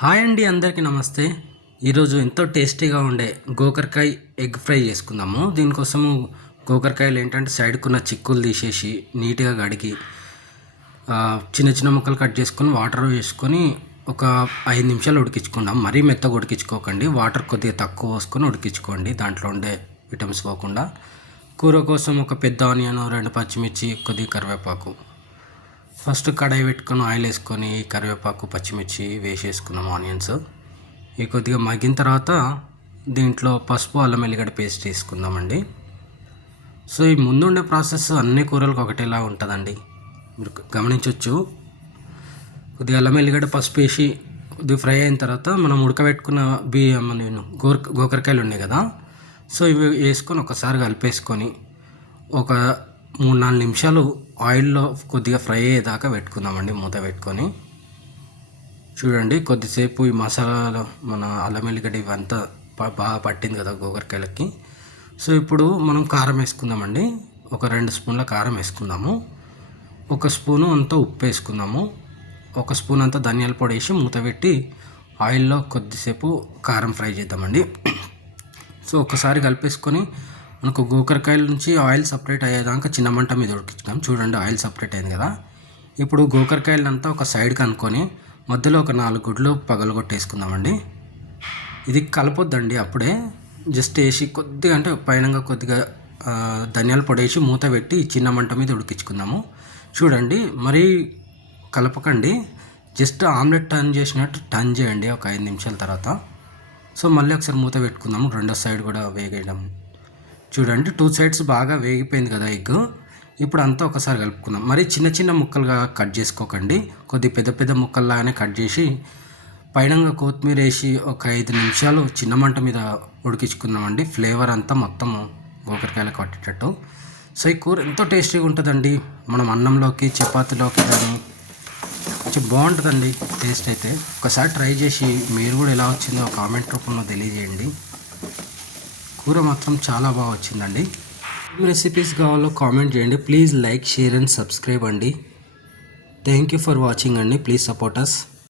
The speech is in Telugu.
హాయ్ అండి, అందరికీ నమస్తే. ఈరోజు ఎంతో టేస్టీగా ఉండే గోకరకాయ ఎగ్ ఫ్రై చేసుకుందాము. దీనికోసము గోకరకాయలు ఏంటంటే సైడ్కున్న చిక్కులు తీసేసి నీట్గా కడిగి చిన్న చిన్న ముక్కలు కట్ చేసుకొని వాటర్ వేసుకొని ఒక 5 నిమిషాలు ఉడికించుకుందాం. మరీ మెత్తగా ఉడికించుకోకండి, వాటర్ కొద్దిగా తక్కువ పోసుకొని ఉడికించుకోండి, దాంట్లో ఉండే విటమిన్స్ పోకుండా. కూర కోసం ఒక పెద్ద ఆనియన్, 2 పచ్చిమిర్చి, కొద్దిగా కరివేపాకు. ఫస్ట్ కడాయి పెట్టుకొని ఆయిల్ వేసుకొని కరివేపాకు, పచ్చిమిర్చి వేసేసుకున్నాం. ఆనియన్స్ ఇవి కొద్దిగా మగ్గిన తర్వాత దీంట్లో పసుపు, అల్లం వెల్లిగడ్డ పేస్ట్ వేసుకుందామండి. సో ఈ ముందుండే ప్రాసెస్ అన్ని కూరలకు ఒకటేలా ఉంటుందండి, మీరు గమనించవచ్చు. కొద్దిగా అల్లం వెల్లిగడ్డ పసుపు వేసి కొద్దిగా ఫ్రై అయిన తర్వాత మనం ఉడకబెట్టుకున్న గోకరకాయలు ఉన్నాయి కదా, సో ఇవి వేసుకొని ఒకసారి కలిపేసుకొని ఒక 3-4 నిమిషాలు ఆయిల్లో కొద్దిగా ఫ్రై అయ్యేదాకా పెట్టుకుందామండి, మూత పెట్టుకొని. చూడండి, కొద్దిసేపు ఈ మసాలాలో మన అల్లం వెల్లిగడ్డ ఇవంతా బాగా పట్టింది కదా గోకరకాయలకి. సో ఇప్పుడు మనం కారం వేసుకుందామండి. ఒక 2 స్పూన్ల కారం వేసుకుందాము. 1 స్పూను అంతా ఉప్పు వేసుకుందాము. 1 స్పూన్ అంతా ధనియాల పొడి వేసి మూత పెట్టి ఆయిల్లో కొద్దిసేపు కారం ఫ్రై చేద్దామండి. సో ఒకసారి కలిపేసుకొని మనకు గోకరకాయల నుంచి ఆయిల్ సపరేట్ అయ్యేదాకా చిన్న మంట మీద ఉడికించుదాం. చూడండి, ఆయిల్ సపరేట్ అయింది కదా. ఇప్పుడు గోకరకాయలంతా ఒక సైడ్కి అనుకొని మధ్యలో ఒక 4 గుడ్లు పగలగొట్టేసుకుందామండి. ఇది కలపొద్దండి, అప్పుడే జస్ట్ వేసి కొద్దిగా అంటే పైనంగా కొద్దిగా ధనియాల పొడి వేసి మూత పెట్టి చిన్న మంట మీద ఉడికించుకుందాము. చూడండి, మరీ కలపకండి, జస్ట్ ఆమ్లెట్ టర్న్ చేసినట్టు టర్న్ చేయండి ఒక 5 నిమిషాల తర్వాత. సో మళ్ళీ ఒకసారి మూత పెట్టుకుందాము, రెండో సైడ్ కూడా వేగేయడం. చూడండి, 2 సైడ్స్ బాగా వేగిపోయింది కదా ఎగ్. ఇప్పుడు అంతా ఒకసారి కలుపుకుందాం. మరి చిన్న చిన్న ముక్కలుగా కట్ చేసుకోకండి, కొద్ది పెద్ద పెద్ద ముక్కల్లాగానే కట్ చేసి పైనంగా కొత్తిమీర వేసి ఒక 5 నిమిషాలు చిన్న మంట మీద ఉడికించుకుందామండి. ఫ్లేవర్ అంతా మొత్తం గోకరకాయలకు పట్టేటట్టు. సో ఈ కూర ఎంతో టేస్టీగా ఉంటుందండి, మనం అన్నంలోకి, చపాతీలోకి కానీ కొంచెం బాగుంటుందండి టేస్ట్ అయితే. ఒకసారి ట్రై చేసి మీరు కూడా ఎలా వచ్చిందో కామెంట్ రూపంలో తెలియజేయండి. కూర మాత్రం చాలా బాగా వచ్చిందండి. ఏం రెసిపీస్ కావాలో కామెంట్ చేయండి. Please like, share and subscribe అండి. థ్యాంక్ యూ ఫర్ వాచింగ్ అండి. Please support us.